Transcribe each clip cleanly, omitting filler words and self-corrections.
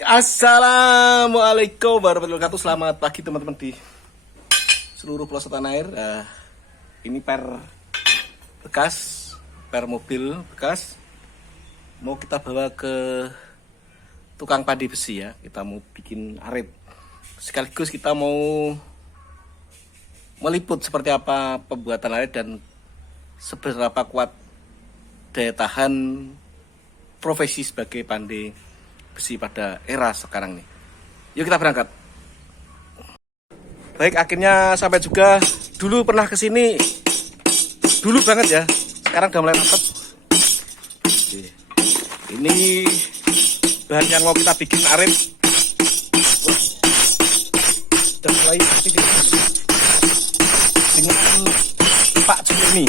Assalamualaikum warahmatullahi wabarakatuh. Selamat pagi teman-teman di seluruh pelosok tanah air. Ini per bekas, per mobil bekas. Mau kita bawa ke tukang padi besi ya. Kita mau bikin arit. Sekaligus kita mau meliput seperti apa pembuatan arit dan seberapa kuat daya tahan profesi sebagai pandai besi pada era sekarang nih. Yuk kita berangkat. Baik, akhirnya sampai juga. Dulu pernah kesini, dulu banget ya. Sekarang udah mulai mantap. Ini bahan yang mau kita bikin arit. Udah mulai aktivitas dengan Pak Juremi.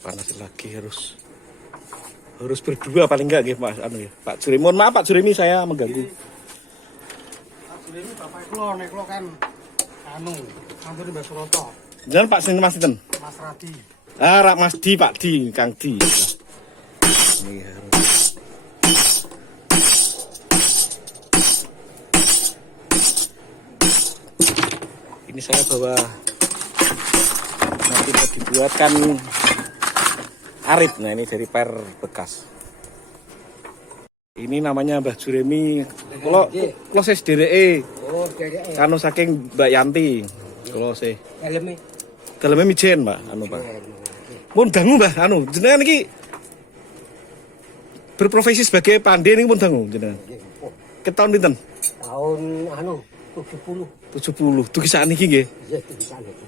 Panas lagi harus berdua paling enggak gitu Mas ya. Pak Juremi, mohon maaf Pak Juremi saya mengganggu. Pak Juremi bapak kula nek kula kan kantor Mbak Suroto. Jangan Pak Sinten Mas Sinten. Mas Radi. Rak Mas Di, Pak Di, Kang Di. Ini harus. Ini saya bawa nanti mau dibuatkan arit. Nah ini dari per bekas. Ini namanya Mbah Juremi. Kalau saya sedereke. Oh, dereke. Kanu saking Mbak Yanti. Kalau saya. Dalamnya mijen Mbak. Anu Pak. Mun dangu Mbah. Anu jenengan iki berprofesi sebagai pandai ini pun dangu jenengan. Ke tahun pinten? Tahun 70. 70. Tuh kisah niki nggih. Iya, tulisan itu.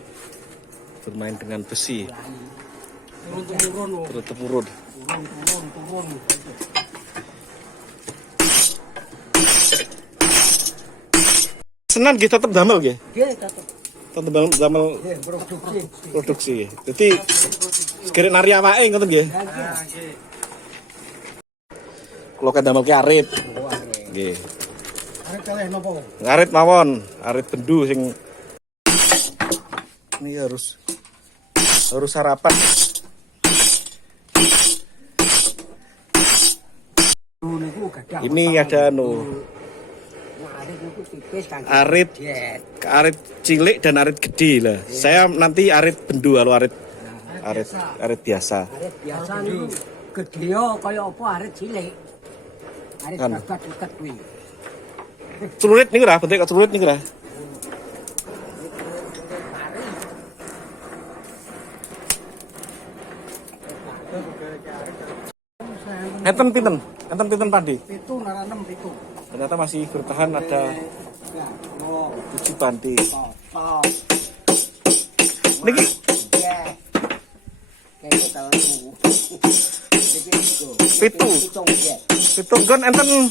Bermain dengan besi. Turun. Turun. Senan nggih tetep damel nggih. Nggih, tetep. Tetep damel Nggih, produksi. Jadi segerek nari awake ngoten nggih. Nggih. Kula kan damel ki arit. Nggih. Arep kalih napa? Arit mawon, arit bendu sing ini harus sarapan. Ini ada arit cilik dan arit gede lah. Saya nanti arit bendu kalau arit biasa. Arit biasa niku gedhe kaya apa arit cilik. Arit babat-babat kuwi. Celurit niku lah, bentuk celurit niku lah. Enten pinten padi? 7 nara 6 7. Ternyata masih bertahan ada 7 padi. Niki pitu gon enten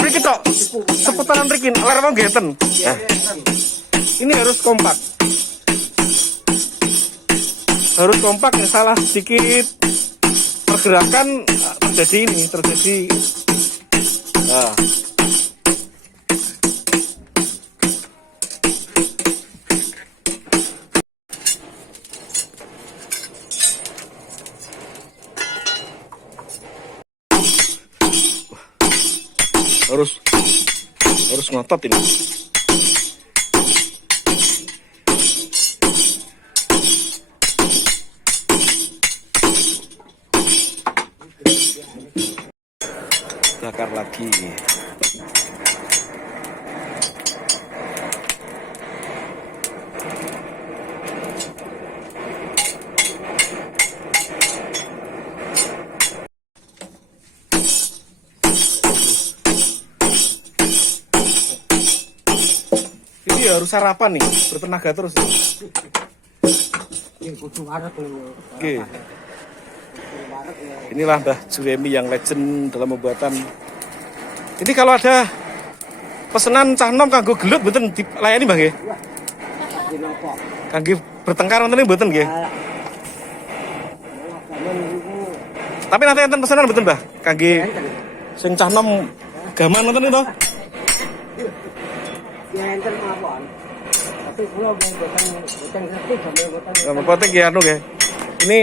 mriki tok seputaran mriki lar wong nggih enten. Ini harus kompak. Salah sedikit pergerakan terjadi nah. harus ngotot ini. Bakar lagi. Ini harus sarapan nih, bertenaga terus. Oke. Inilah Mbah Juremi yang legend dalam pembuatan. Ini kalau ada pesanan cah nom kanggo gelut mboten dilayani Mbah nggih? Kangge bertengkar wonten mboten nggih? Tapi nanti enten pesanan mboten Mbah? Kangge sing cah nom gaman wonten to? Ya enten mawon. Tapi kula mboten ngerti gambar mboten. Gambar potek ya anu nggih. Ini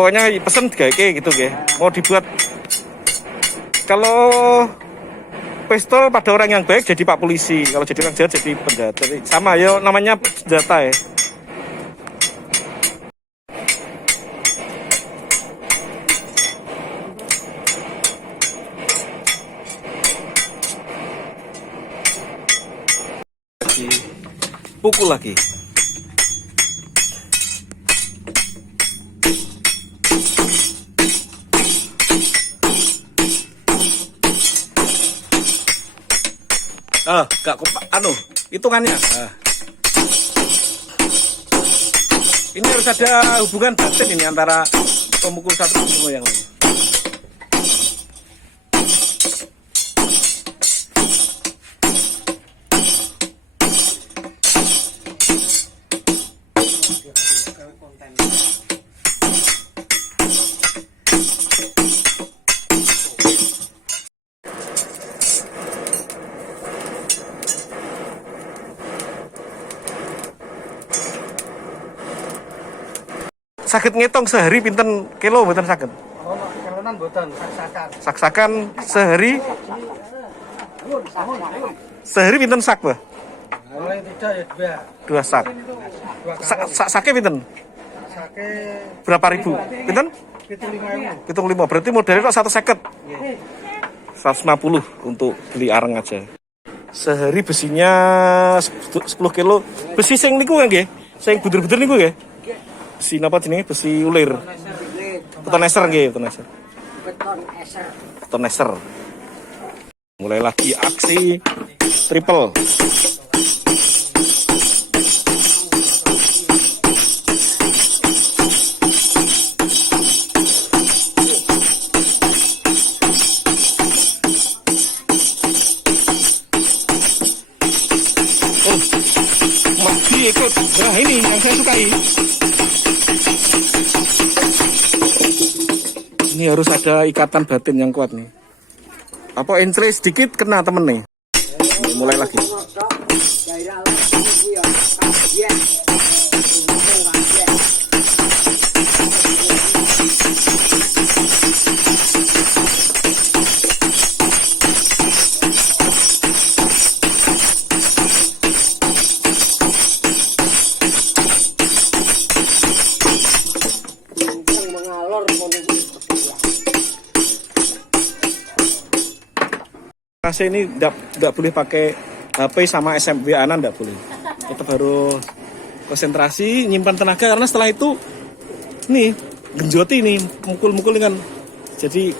pokoknya pesen kayak gitu ya. Mau dibuat kalau pistol pada orang yang baik jadi pak polisi, kalau jadi orang jahat jadi penjahat. Jadi sama ya namanya senjata ya. Pukul lagi. Gak kompak, hitungannya. Ini harus ada hubungan batin ini antara pemukul satu dan pemukul yang lain. Sakit ngitung sehari pinten kilo mboten saged. Oh, kilonan mboten, sak-sakan. Sak-sakan sehari. Sehari pinten sak, Bah? Mulai tidak ya 2 sak. Sake pinten? Sake Berapa ribu? Pinten? 75.000. 75. Berarti modalnya kok 150. 150 untuk beli areng aja. Sehari besinya 10 kilo. Besi sing niku nggih? Sing buder-buder niku nggih? Besi napa jenenge? Besi ulir. Beton eser nggih, beton eser. Beton eser. Mulai lagi aksi triple. Masih ikut. Nah ini yang saya sukai. Ini harus ada ikatan batin yang kuat nih. Apa entry sedikit kena temen nih. Mulai lagi. AC ini tidak boleh pakai HP sama SMP anak, tidak boleh. Tetap harus konsentrasi, nyimpan tenaga karena setelah itu nih genjoti nih mukul-mukul kan. Jadi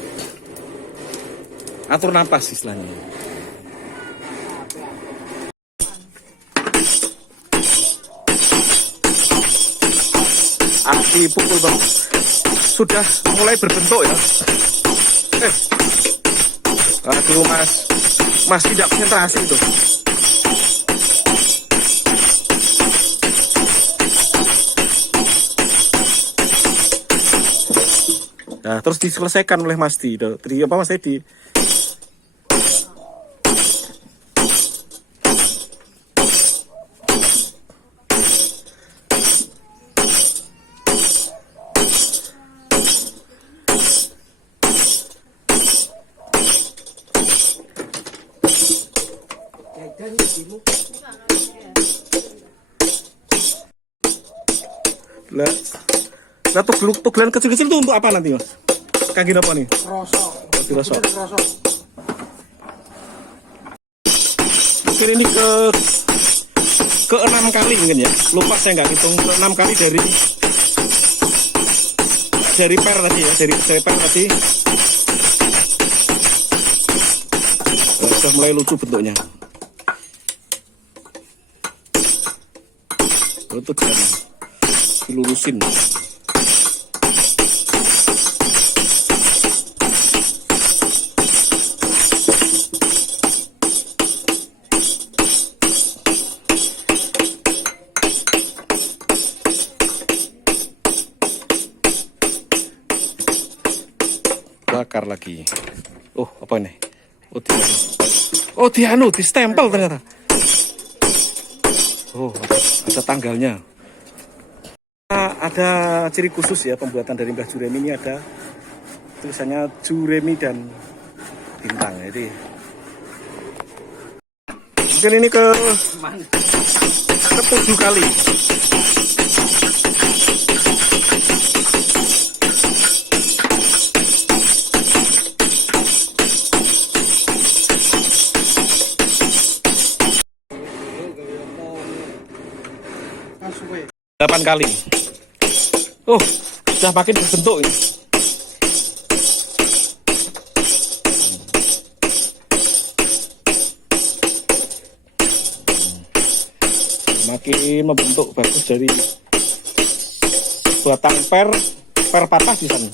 atur napas istilahnya. Aksi pukul bang sudah mulai berbentuk ya. Aduh mas tidak konsentrasi itu. Nah terus diselesaikan oleh Mas Di. Apa Mas Edi? Lah tugelan kecil-kecil itu untuk apa nanti Mas? Kaki apa nih? Rosok. Dirosok. Rosok. Mungkin ini ke 6 kali mungkin ya. Lupa saya nggak hitung ke 6 kali dari per tadi ya, dari per tadi. Sudah mulai lucu bentuknya. Itu gimana? Dilurusin. Bakar lagi. Oh, apa ini? Di stempel ternyata. Oh, ada tanggalnya. Ada ada ciri khusus ya pembuatan dari Mbah Juremi. Ini ada tulisannya Juremi dan bintang. Jadi mungkin ini ke 7 kali. Masuk ya. 8 kali. Oh, sudah makin berbentuk ini. Makin membentuk bagus dari batang per patah di sana.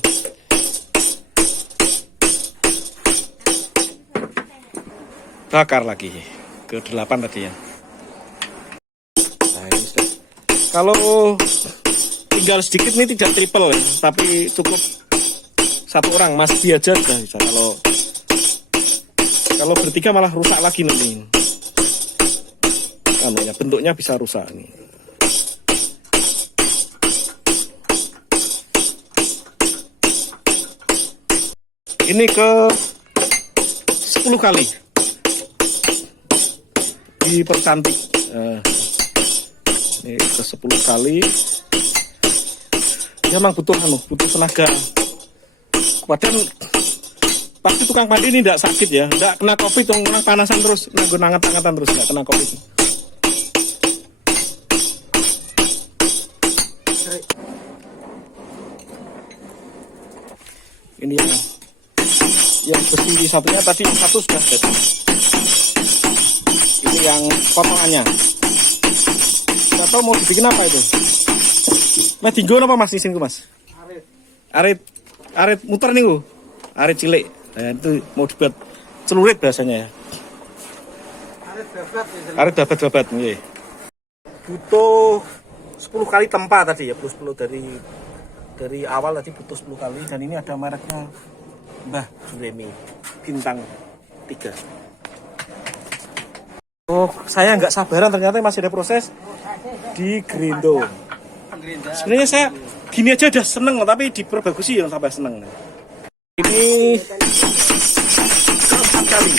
Bakar lagi ke 8 tadi ya. Nah, ini sudah. Kalau tinggal sedikit ini tidak triple ya, tapi cukup 1 orang Mas Bi aja sudah bisa. Kalau bertiga malah rusak lagi nanti. Ya, bentuknya bisa rusak nih. Ini ke 10 kali dipercantik. Ini ke 10 kali. Ya, memang butuh tenaga. Padahal pasti tukang mandi ini tidak sakit ya, tidak kena covid, orang panasan terus, nangat-nangatan terus, tidak kena covid. Ini yang besi satunya tadi, yang satu sudah jadi. Ini yang potongannya. Nggak tahu mau dibikin apa itu. Mas dinggo apa Mas isin Mas? Arit muter nih gua. Arit cilik. Nah, itu mau dibuat celurit bahasanya ya. Arit babat nggih. Butuh 10 kali tempa tadi ya, plus 10 dari awal tadi butuh 10 kali. Dan ini ada mereknya Mbah Juremi bintang 3. Oh, saya nggak sabaran, ternyata masih ada proses di grindo. Sebenarnya saya gini aja udah seneng, tapi diperbagusi ya sampai seneng. Ini 4 kali.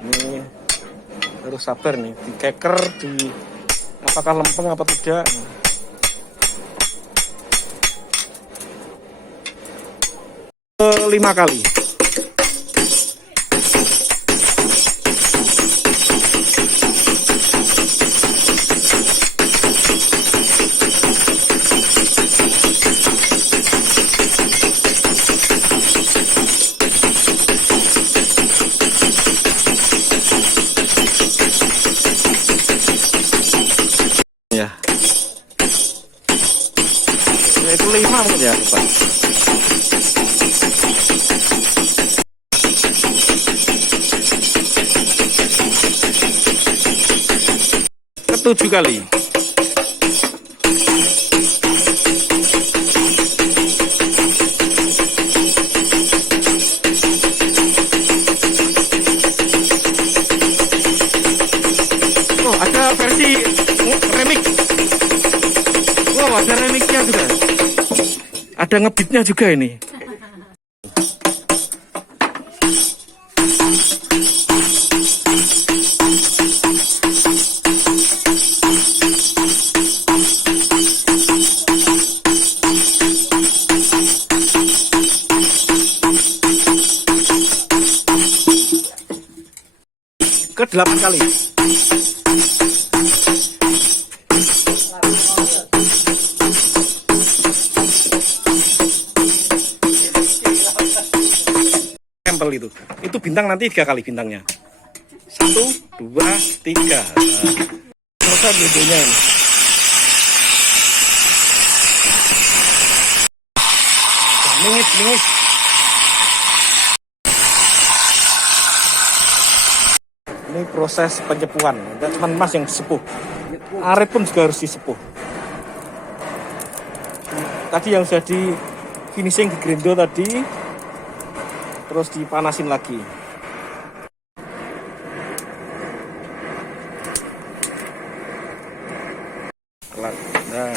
Ini harus sabar nih, dikeker, apakah lempeng apa tidak. 5 kali. Ya. Itu 5 mungkin ya, Pak. Ke 7 kali. Oh, ada versi remix. Wow, ada remixnya juga. Ada ngebeatnya juga ini. Ke 8 kali. Tempel itu bintang nanti 3 kali bintangnya. 1, 2, 3. Selesai videonya ini. Mingis. Ini proses penyepuhan. Tidak cuma Mas yang sepuh, Arif pun juga harus disepuh. Tadi yang sudah finishing di grindo tadi, terus dipanasin lagi. Nah,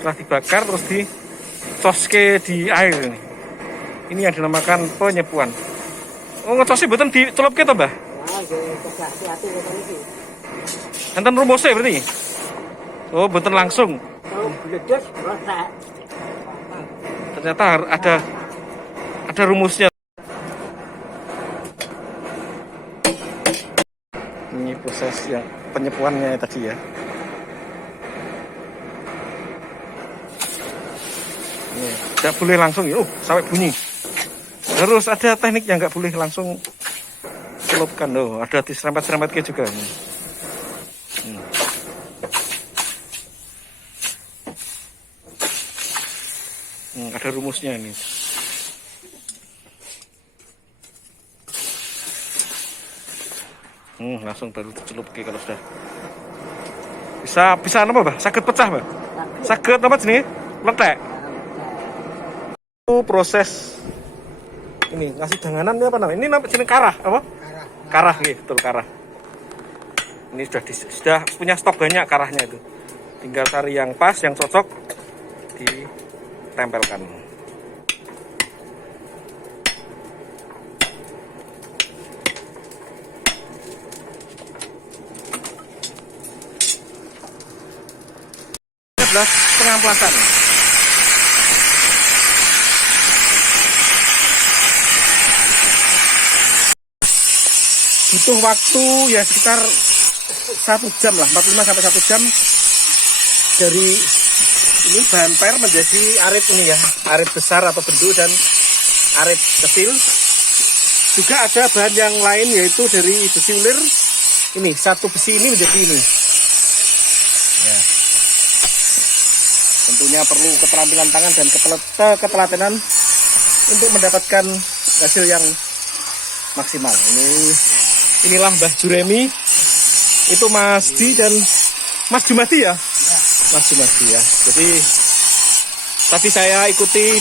setelah dibakar terus dicoske di air ini. Ini yang dinamakan penyepuan. Oh, ngecosnya betul dicelup gitu, Mbah? hati-hati ngoten iki. Enten rumusnya berarti? Oh, betul langsung. Kalau bledes rosak. Ternyata ada rumusnya. Ini proses yang penyepuannya tadi ya. Ini nggak boleh langsung ya. Sampai bunyi. Harus ada teknik yang nggak boleh langsung celupkan. Oh, ada diserempet-serempetnya juga. Ada rumusnya ini. Langsung baru dicelup kalau sudah bisa apa, Mbak? Sakit pecah, Mbak? Sakit apa jenis? Letek. Itu proses ini ngasih danganan ini apa namanya? Ini namanya jenis karah apa? Karah, gitu, betul karah. Ini sudah punya stok banyak karahnya itu. Tinggal cari yang pas, yang cocok ditempelkan. Ini adalah pengamplasan. Butuh waktu ya sekitar 1 jam lah, 45 sampai 1 jam dari ini bahan per menjadi arit ini ya, arit besar atau bendu dan arit kecil. Juga ada bahan yang lain yaitu dari besi ulir. Ini satu besi ini menjadi ini. Ya. Tentunya perlu keterampilan tangan dan ketelatenan untuk mendapatkan hasil yang maksimal. Inilah Mbah Juremi, itu Mas Di dan Mas Jumadi ya? Mas Jumadi ya. Jadi tadi saya ikuti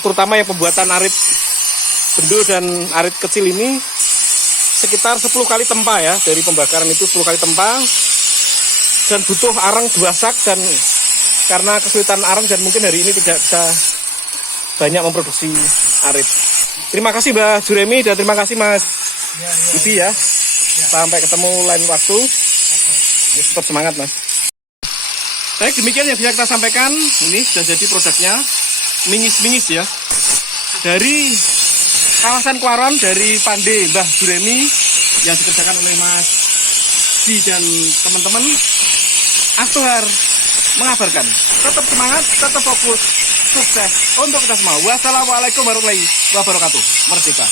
terutama yang pembuatan arit bendu dan arit kecil ini sekitar 10 kali tempa ya. Dari pembakaran itu 10 kali tempa dan butuh arang 2 sak, dan karena kesulitan arang dan mungkin hari ini tidak bisa banyak memproduksi arit. Terima kasih Mbah Juremi dan terima kasih Mas Ibi ya. Sampai ketemu lain waktu. Ya, tetap semangat Mas. Baik, demikian yang bisa kita sampaikan. Ini sudah jadi produknya. Mingis-mingis ya. Dari kawasan Kuaron, dari Pande Mbah Juremi yang dikerjakan oleh Mas Di dan teman-teman. Astuhar mengabarkan. Tetap semangat, tetap fokus, sukses untuk kita semua. Wassalamualaikum warahmatullahi wabarakatuh. Merdeka.